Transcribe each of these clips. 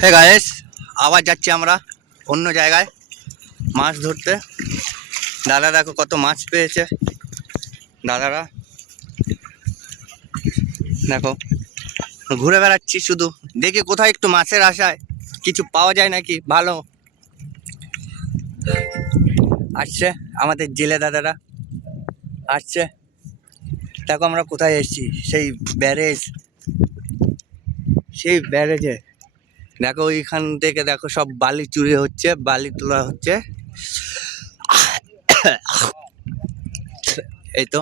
Hey guys, আবার যাচ্ছি আমরা অন্য জায়গায় মাছ ধরতে। দাদা দেখো কত মাছ পেয়েছে। দাদারা দেখো ঘুরে বেড়াচ্ছি, শুধু দেখি কোথায় একটু মাছের আশায় কিছু পাওয়া যায় নাকি ভালো। আসছে আমাদের জেলে দাদারা আসছে। দেখো আমরা কোথায় এসেছি, সেই ব্যারেজে দেখো ওইখান থেকে দেখো সব বালি চুরি হচ্ছে, বালি তোলা হচ্ছে। এই তো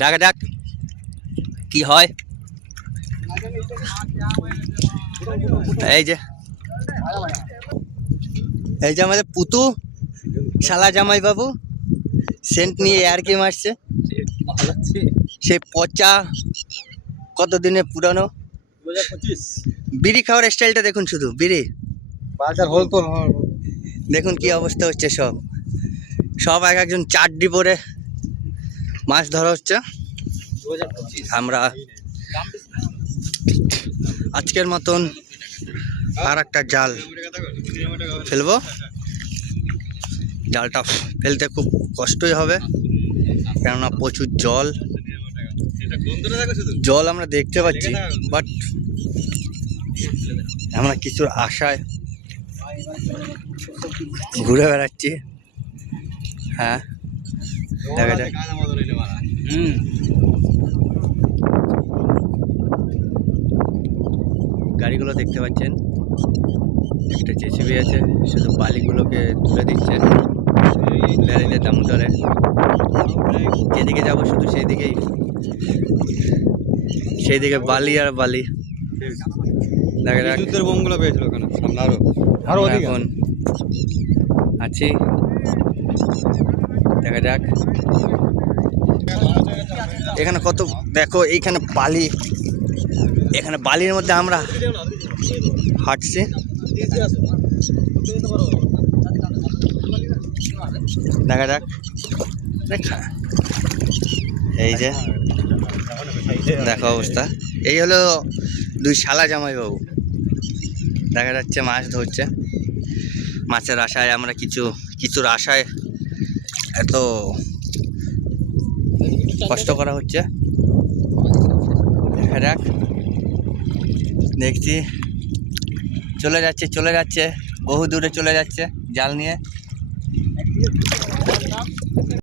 দেখা যাক কি হয়। এই যে আমাদের পুতু শালা জামাই বাবু সেন্ট নিয়ে আর কি মারছে। সেই পচা কতদিনে পুরানো বিড়ি খাওয়ার স্টাইলটা দেখুন, শুধু বিড়ি দেখুন কি অবস্থা হচ্ছে। সব এক একজন চাড্ডি পরে মাছ ধরা হচ্ছে। আমরা আজকের মতন আর একটা জাল ফেলবো। জালটা ফেলতে খুব কষ্টই হবে, কেননা প্রচুর জল আমরা দেখতে পাচ্ছি, বাট আমরা কিছুর আশায় ঘুরে বেড়াচ্ছি। হ্যাঁ দেখা যাক। গাড়িগুলো দেখতে পাচ্ছেন, একটা জেসিবি আছে, শুধু বালিগুলোকে তুলে দিচ্ছে ব্যারেজের দামোদরে। যেদিকে যাবো শুধু সেই দিকে বালি আর বালি। দেখা যাক যুদ্ধের বোমগুলো পেয়েছিল ওখানে, আরো এখন আছি, দেখা যাক। এখানে কত দেখো, এইখানে বালি, এখানে বালির মধ্যে আমরা হাঁটছি। দেখা যাক। এই যে দেখো অবস্থা, এই হলো দুই শালা জামাই বাবু। দেখা যাচ্ছে মাছ ধরছে, মাছের আশায় আমরা কিছুর আশায় এত কষ্ট করা হচ্ছে। দেখা যাক, দেখছি চলে যাচ্ছে বহু দূরে চলে যাচ্ছে জাল নিয়ে।